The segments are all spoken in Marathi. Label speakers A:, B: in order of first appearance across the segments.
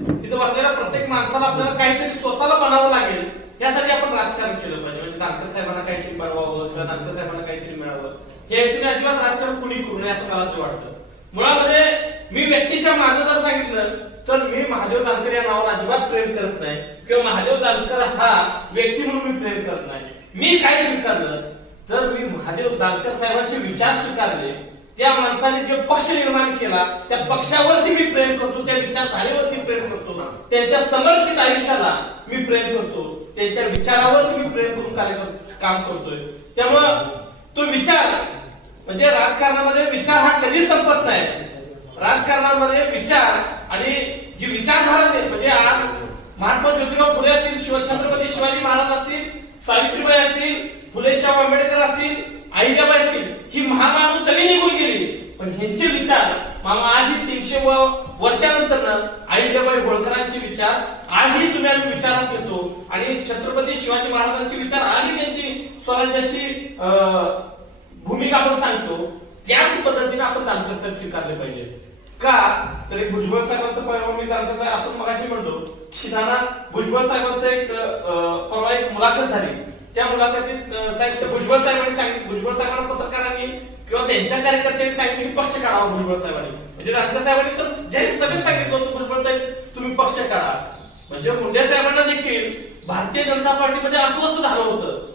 A: तिथं बसलेल्या प्रत्येक माणसाला आपल्याला काहीतरी स्वतःला बनावं लागेल. यासाठी आपण राजकारण केलं पाहिजे. म्हणजे नागकर साहेबांना काहीतरी बनवावं किंवा नागकर साहेबांना काहीतरी मिळावं. हे तुम्ही अजिबात राजकारण कुणी करू नये असं मला वाटतं. मुळामध्ये मी व्यक्तिशः माझं जर सांगितलं तर मी महादेव जानकर या नावावर अजिबात प्रेम करत नाही. किंवा महादेव जानकर हा व्यक्ती म्हणून मी प्रेम करत नाही. मी काय स्वीकारलं? तर मी महादेव जानकर साहेबांचे विचार स्वीकारले त्या माणसाने जे पक्ष निर्माण केला त्या पक्षावरती मी प्रेम करतो त्या विचारधारेवरती प्रेम करतो त्यांच्या समर्पित आयुष्याला मी प्रेम करतो त्यांच्या विचारावरती मी प्रेम करून कार्य काम करतोय. त्यामुळं तो विचार म्हणजे राजकारणामध्ये विचार हा कधीच संपत नाही. राजकारणामध्ये विचार आणि जी विचारधारा आहे, म्हणजे आज महात्मा ज्योतिबा फुले असतील शिव छत्रपती शिवाजी महाराज असतील सावित्रीबाई असतील फुलेशाह आंबेडकर असतील अहिल्याबाई असतील ही महामानव सगळी निघून गेली. पण ह्यांचे विचार मामा आधी तीनशे व- वर्षानंतर अहिल्याबाई होळकरांचे विचार आजही तुम्ही आम्ही विचारात घेतो. आणि छत्रपती शिवाजी महाराजांचे विचार आधी त्यांची स्वराज्याची अं, भूमिका आपण सांगतो. त्याच पद्धतीने आपण जानकर साहेब स्वीकारले पाहिजे. का? तर भुजबळ साहेबांचं परवा मी जानकर साहेब. आपण मगाशी म्हणतो की नाना भुजबळ साहेबांचं एक अं, परवा एक मुलाखत झाली. त्या मुलाखतीत साहेब भुजबळ साहेबांनी सांगितलं. भुजबळ साहेबांना पत्रकारांनी किंवा त्यांच्या कार्यकर्त्यांनी सांगितलं की पक्ष काढावा भुजबळ साहेबांनी. म्हणजे जानकर साहेबांनी तर जाहीर सभेत सांगितलं होतं भुजबळ साहेब तुम्ही पक्ष काढा. म्हणजे मुंडे साहेबांना देखील भारतीय जनता पार्टीमध्ये अस्वस्थ झालं होतं.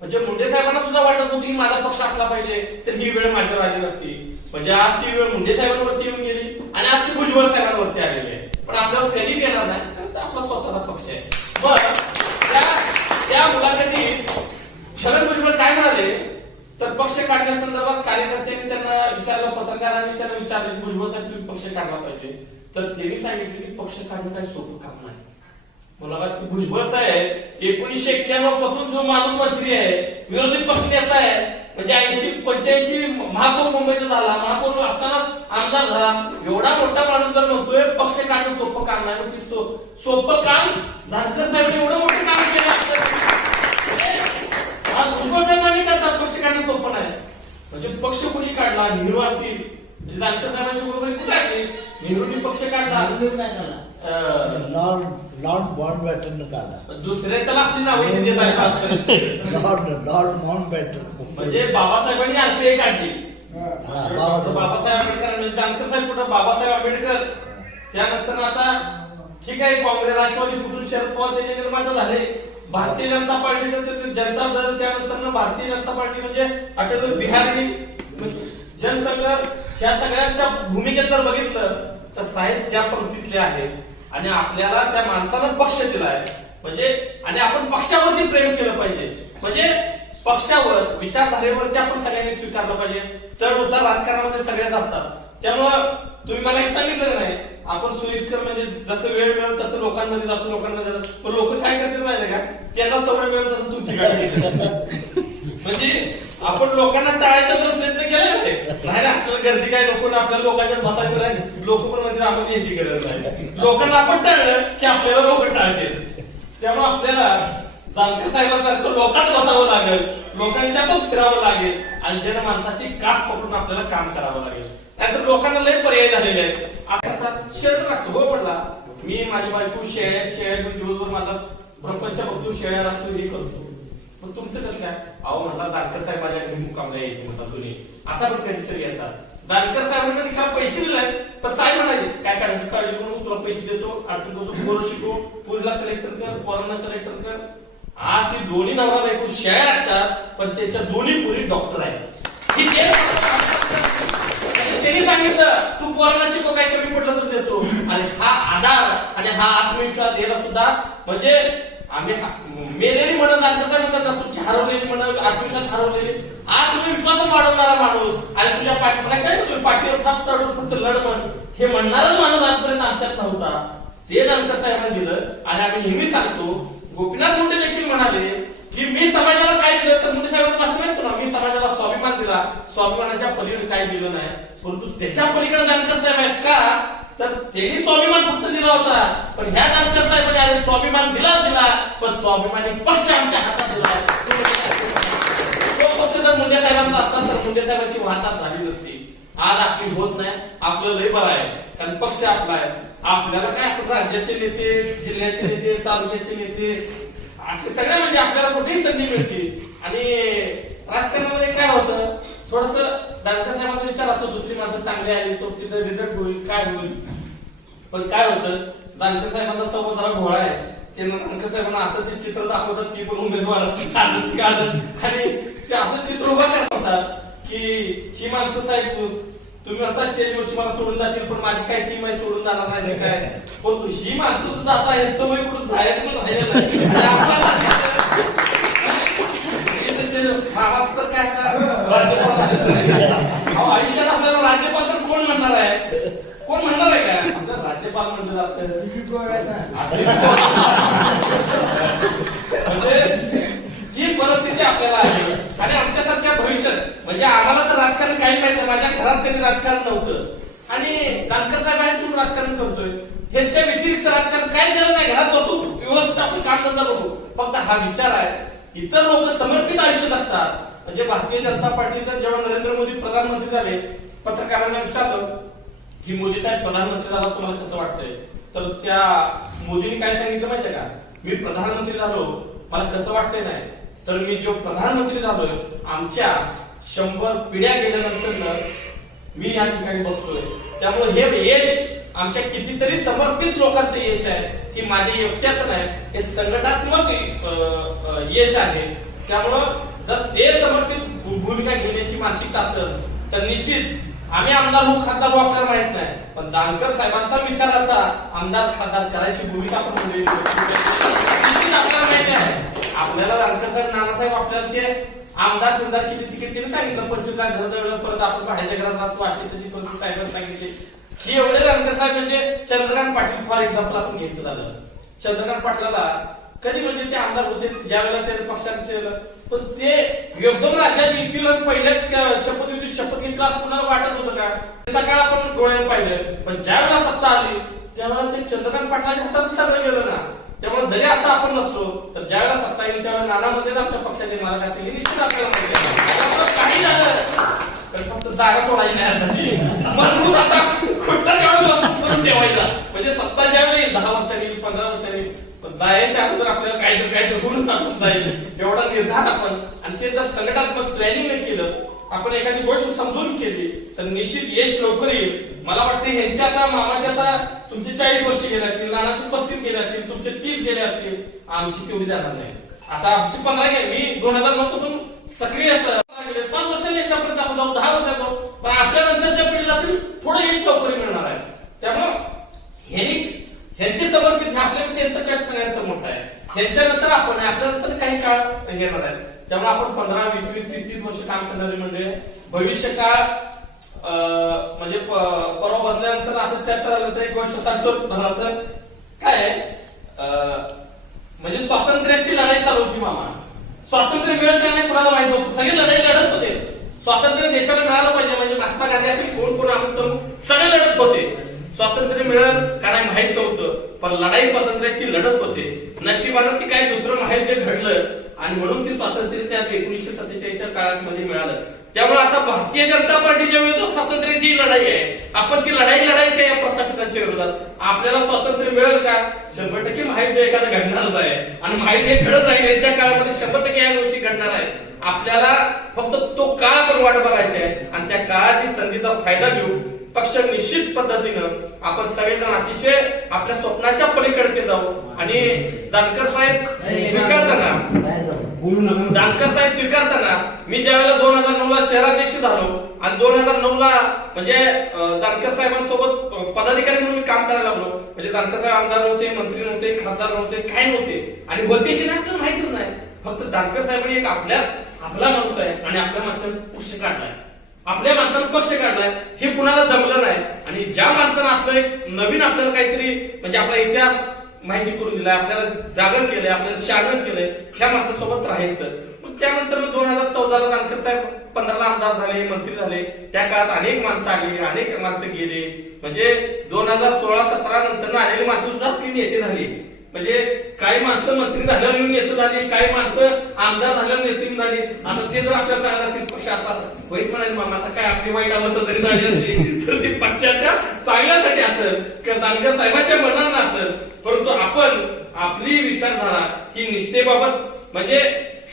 A: म्हणजे मुंडे साहेबांना सुद्धा वाटत होतं की माझा पक्ष असला पाहिजे तर ही वेळ माझ्या आली नसती. म्हणजे आज ती वेळ मुंडे साहेबांवरती येऊन गेली आणि आज ती भुजबळ साहेबांवरती आलेली आहे. पण आपल्यावर कधीच येणार नाही कारण आपला स्वतःचा पक्ष आहे. मग त्या त्या मुलाखतीत छगन भुजबळ काय म्हणाले? तर पक्ष काढण्यासंदर्भात कार्यकर्त्यांनी त्यांना विचारलं पत्रकारांनी त्यांना विचारले भुजबळ साहेब तुम्ही पक्ष काढला पाहिजे. तर त्यांनी सांगितले की पक्ष काढणं काही सोपं काम नाही. मला भुजबळ साहेब एकोणीसशे एक्क्याण्णवपासून जो मानव मंत्री आहे विरोधी पक्ष नेता आहे म्हणजे ऐंशी पंच्याऐंशी महापौर मुंबईचा झाला महापौर असतानाच आमदार झाला. एवढा मोठा माणूस जर म्हणतोय पक्ष काढणं सोपं काम नाही सोपं काम जानकर साहेब एवढं मोठं काम केलं असतं. आज भुजबळ साहेबांनी काढणं सोपं नाही. म्हणजे पक्ष कोणी काढला? नेहरू असतील. म्हणजे जानकर साहेबांच्या बरोबर कुठे आहे नेहरूंनी पक्ष काढला.
B: लॉर्ड बॅटन
A: दुसऱ्याच्या नावं
B: बॅटन
A: म्हणजे बाबासाहेबांनी आरपीआय काढली.
B: हा बाबासाहेब.
A: आंबेडकर म्हणजे जानकर साहेब कुठं? बाबासाहेब आंबेडकर. त्यानंतर आता ठीक आहे काँग्रेस राष्ट्रवादी कुठून शरद पवार त्याचे निर्माता झाले. भारतीय जनता पार्टी जनता दल त्यानंतर भारतीय जनता पार्टी म्हणजे अटल बिहारी म्हणजे जनसंघ या सगळ्यांच्या भूमिकेत जर बघितलं तर साहेब त्या पंक्तीतले आहेत. आणि आपल्याला त्या माणसानं पक्ष दिलाय म्हणजे आणि आपण पक्षावरती प्रेम केलं पाहिजे. म्हणजे पक्षावर विचारधारेवरती आपण सगळ्यांनी स्वीकारलं पाहिजे. चढ उतार राजकारणामध्ये सगळेच असतात. त्यामुळं तुम्ही मला एक सांगितलं नाही. आपण सोयीस्कर म्हणजे जसं वेळ मिळेल तसं लोकांमध्ये जातो लोकांमध्ये पण लोक काय करतात माहिती का त्यांना सवय मिळत तसं तुमची गाडी. म्हणजे आपण लोकांना टाळायचा जर प्रयत्न केला ना नाही ना आपल्याला गर्दी काय नको ना आपल्याला लोकांच्या बसायचं नाही. लोक पण म्हणजे आपण याची गरज नाही. लोकांना आपण टाळलं की आपल्याला लोक टाळतील. त्यामुळे आपल्याला जानकर साहेबांसारखं लोकात बसावं लागेल. लोकांच्यातच फिरावं लागेल. आणि जन माणसाची कास पकडून आपल्याला काम करावं लागेल. नाहीतर लोकांना लय पर्याय झालेले आहेत. आता शेअर राखतो. हो म्हणला मी माझी बायको शेळ शेळ दिवसभर माझा प्रपंच बघतो शेळ्या राहतो एक असतो. मग तुमचं कसं काय? अहो म्हटला जानकर साहेब माझ्या घरी मुकामला यायचे म्हणतात तुम्ही आता पण कधीतरी येतात. जानकर साहेबांना तिला पैसे दिलाय पण साहेब म्हणाले काय काळजी काळजी करून तुला पैसे देतो अडचण करतो पोरं शिकव पुरीला कलेक्टर कर पोरांना कलेक्टर कर. आज ती दोन्ही नवरा बायको शेळ्या लागतात पण त्याच्या दोन्ही पुरी डॉक्टर आहेत. त्यांनी सांगितलं तू पोरांना शिकव काय कमी पडलं तर देतो. आणि हा आधार आणि हा आत्मविश्वास द्यायला सुद्धा म्हणजे आम्ही हा- मेलेली म्हणत जानकर म्हणतात ना तुमची हरवलेली म्हणत आत्मविश्वास हरवलेली आज तुम्ही विश्वासच वाढवणारा माणूस आणि तुझ्या पाठी काय पाठीवर थाप चढून फक्त लढ म्हण. हे म्हणणारच माणूस आजपर्यंत आमच्यात नव्हता. ते आमच्या साहेबांनी दिलं आणि आम्ही नेहमी सांगतो गोपीनाथ मुंडे देखील म्हणाले की मी समाजाला काय दिलं तर मुंडे साहेबांना असं म्हणतो ना मी समाजाला स्वाभिमान दिला. स्वाभिमानाच्या पलीकडे काय दिलं नाही. परंतु त्याच्या पलीकडे जानकर साहेब आहेत का? तर त्यांनी स्वाभिमान फक्त दिला होता. पण ह्या आमच्या साहेबांनी स्वाभिमान दिला दिला पण स्वाभिमानी पक्ष आमच्या हातात दिला तो पक्ष जर मुंडे साहेबांचा असता तर मुंडे साहेबांची वाहतात झाली नसती. आज आपली होत नाही आपलं लय बरं आहे. कारण पक्ष आपला आहे. आपल्याला काय आपण राज्याचे नेते जिल्ह्याचे नेते तालुक्याचे नेते असे सगळ्या म्हणजे आपल्याला कुठेही संधी मिळते आणि राजकारणामध्ये काय होतं? थोडस डाक्टर साहेबांचा विचार असतो दुसरी माणसं चांगली आली तो तिथे रिझल्ट होईल काय होईल पण काय होतं जानकर साहेबांचा समोर जरा घोळा आहे त्यांना जानकर साहेबांना असं ते चित्र दाखवतात ती पण उमेदवार आणि ते असं चित्र उभं करतात की ही माणसं साहेब तुम्ही आता स्टेजवरची मला सोडून जातील पण माझी काय टीम आहे सोडून जाणार नाही काय पण ही माणसं जात आहेत तर वय कुठं जायचं पण राहिलं नाही महाराष्ट्र काय आयुष्यात आपल्याला राज्यपाल तर कोण म्हणणार आहे? कोण म्हणणार आहे काय? आपल्याला राज्यपाल म्हणलं जातं. म्हणजे ही परिस्थिती आपल्याला आहे. आणि आमच्यासारख्या भविष्यात म्हणजे आम्हाला तर राजकारण काही माहीत नाही. माझ्या घरात कधी राजकारण नव्हतं. आणि जानकर साहेब आहेत तुम्ही राजकारण करतोय. यांच्या व्यतिरिक्त राजकारण काही गरज नाही? घरात बसू व्यवस्थित आपण काम धंदा बघू फक्त हा विचार आहे. इतर लोक समर्पित आयुष्य जगतात. म्हणजे भारतीय जनता पार्टीचं जेव्हा नरेंद्र मोदी प्रधानमंत्री झाले पत्रकारांना विचारलं की मोदी साहेब प्रधानमंत्री झाला तुम्हाला कसं वाटतंय? तर त्या मोदींनी काय सांगितलं माहितीये का? मी प्रधानमंत्री झालो मला कसं वाटतंय नाही? तर मी जो प्रधानमंत्री झालोय आमच्या शंभर पिढ्या गेल्यानंतर मी या ठिकाणी बसतोय त्यामुळे हे यश आमच्या कितीतरी समर्पित लोकांचं यश आहे. की माझ्या एकट्याच नाही हे संघटनात्मक यश आहे. त्यामुळं जर ते समर्पित भूमिका घेण्याची मानसिकता असेल तर निश्चित आम्ही आमदार होऊ खासदार होऊ आपल्याला माहीत नाही. पण जानकर साहेबांचा विचाराचा आमदार खासदार करायची भूमिका आपण निश्चित आपल्याला माहीत आहे आपल्याला जानकर साहेब नानासाहेब आपल्याला ते आमदार खासदारची तिकीट तिने सांगितलं? पंचवीस लाख घर परत आपण भाड्याच्या घरात राहतो अशी तशी पंचवीस साहेबांनी सांगितली. हे एवढे जानकर साहेब म्हणजे चंद्रकांत पाटील फॉर एक्झाम्पल आपण घ्यायचं झालं. चंद्रकांत पाटलाला कधी म्हणजे ते आमदार होते? ज्या वेळेला ते पक्षात पण ते एकदम राज्यात येतील आणि पहिल्या शपथविधी शपथ घेतला असं कुणाला वाटत होतं का? त्याचा काळ आपण डोळ्यात पाहिलं. पण ज्या वेळेला सत्ता आली त्यावेळेला ते चंद्रकांत पाटलाच्या हातात सगळं गेलं ना. त्यामुळे जरी आता आपण नसलो तर ज्या वेळेला सत्ता येईल त्यावेळेला नानामध्ये आमच्या पक्षाचे मला असतील निश्चित आपल्याला काही झालं तर फक्त जागा सोडायची नाही आताची. मजबूत आता खुट्टा करून ठेवायचा. म्हणजे सत्ता ज्यावेळी दहा वर्षांनी पंधरा वर्षांनी पण जायच्या अगोदर आपल्याला काहीतरी काहीतरी होऊन टाकून जाईल एवढा निर्धार आपण आणि ते जर संघटनात्मक प्लॅनिंग केलं आपण एखादी गोष्ट समजून केली तर निश्चित यश लवकर येईल. मला वाटतं यांच्या आता मामाचे आता तुमचे चाळीस वर्ष गेले असतील नानाचे पस्तीस गेले असतील तुमचे तीस गेले असतील आमची तेवढी जाणार नाही. आता आमची पंधरा गेले मी दोन हजार नऊ पासून सक्रिय असं गेले. पाच वर्षांनी यशापर्यंत आपण जाऊ दहा वर्षात जाऊ. पण आपल्या नंतरच्या पिढीला तरी थोडं यश लवकर मिळणार आहे. त्यामुळं हे ह्यांची समर्पित हे आपल्यापेक्षा यांचं काय सगळ्यांचं मोठं आहे. ह्यांच्यानंतर आपण आपल्यानंतर काही काळ येणार आहे. त्यामुळे आपण पंधरा वीस वीस तीस तीस वर्ष काम करणारे म्हणजे भविष्य काळ म्हणजे परवा बसल्यानंतर असं चर्चा झाल्याचं तर एक गोष्ट सांगतो भराचं काय आहे? अं, म्हणजे स्वातंत्र्याची लढाई चालू होती मामा. स्वातंत्र्य मिळत नाही कुणाला माहीत नव्हतं. सगळे लढाई लढत होते. स्वातंत्र्य देशाला मिळालं पाहिजे. म्हणजे महात्मा गांधी कोण कोण आपण सगळे लढत होते. स्वातंत्र्य मिळेल काय माहीत नव्हतं पण लढाई स्वातंत्र्याची लढत होते. नशिबानं ती काय दुसरं माहीत घडलं. आणि म्हणून ती स्वातंत्र्य त्या एकोणीशे सत्तेचाळीसच्या काळामध्ये मिळालं. त्यामुळे आता भारतीय जनता पार्टीच्या विरोधात स्वातंत्र्याची लढाई आहे. आपण ती लढाई लढायची आहे या प्रस्थापितांच्या विरोधात. आपल्याला स्वातंत्र्य मिळेल का? शंभर टक्के माहिती एखादं घडणारच आहे आणि माहिती घडत राहील यांच्या काळामध्ये शंभर टक्के या गोष्टी घडणार आहेत. आपल्याला फक्त तो काळ पण वाट बघायचा आहे. आणि त्या काळाची संधीचा फायदा घेऊ पक्ष निश्चित पद्धतीनं आपण सगळेजण अतिशय आपल्या स्वप्नाच्या पलीकडे जाऊ. आणि जानकर साहेब स्वीकारताना जानकर साहेब स्वीकारताना मी ज्या वेळेला दोन हजार नऊ ला शहराध्यक्ष झालो आणि दोन हजार नऊ ला म्हणजे जानकर साहेबांसोबत पदाधिकारी म्हणून मी काम करायला लागलो. म्हणजे जानकर साहेब आमदार नव्हते मंत्री नव्हते खासदार नव्हते काय नव्हते. आणि होते की नाही आपल्याला माहितीच नाही. फक्त जानकर साहेबांनी एक आपल्या आपला माणूस आहे आणि आपल्या माणसाने पक्ष काढलाय. आपल्या माणसानं पक्ष काढलाय हे कुणाला जमलं नाही. आणि ज्या माणसानं आपलं एक नवीन आपल्याला काहीतरी म्हणजे आपला इतिहास माहिती करून दिलाय आपल्याला जागरण केलंय आपल्याला शागन केलंय ह्या माणसासोबत राहायचं. मग त्यानंतर दोन हजार चौदाला जानकर साहेब पंधराला आमदार झाले मंत्री झाले. त्या काळात अनेक माणसं आली अनेक माणसं गेले. म्हणजे दोन हजार सोळा सतरा नंतर आलेली माणसं सुद्धा आपली नेते झाली. म्हणजे काही माणसं मंत्री झाल्यावर येऊन नेते झाली काही माणसं आमदार झाल्यावर नेते झाली आता ते जर आपल्याला सांगत असतील पक्ष असा वैस म्हणाले मामा आता काय आपली वाईट अवस्था जरी झाली असली तर ती पक्षाच्या चांगल्यासाठी असेल किंवा चांगल्या साहेबांच्या मनानं असेल. परंतु आपण आपली विचारधारा ही निष्ठेबाबत म्हणजे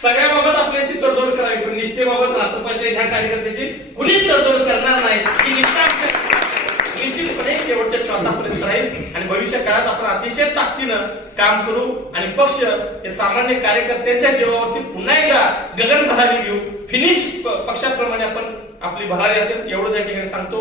A: सगळ्याबाबत आपल्याशी तडजोड करावी पण निष्ठेबाबत रासपाच्या ह्या कार्यकर्त्याची कुणीच तडजोड करणार नाही. ही निष्ठा शेवटच्या श्वासापर्यंत राहील. आणि भविष्य काळात आपण अतिशय ताकदीनं काम करू आणि पक्ष हे सामान्य कार्यकर्त्यांच्या जीवावरती पुन्हा एकदा गगन भरारी घेऊ फिनिश पक्षाप्रमाणे आपण आपली भरारी असेल एवढंच या ठिकाणी सांगतो.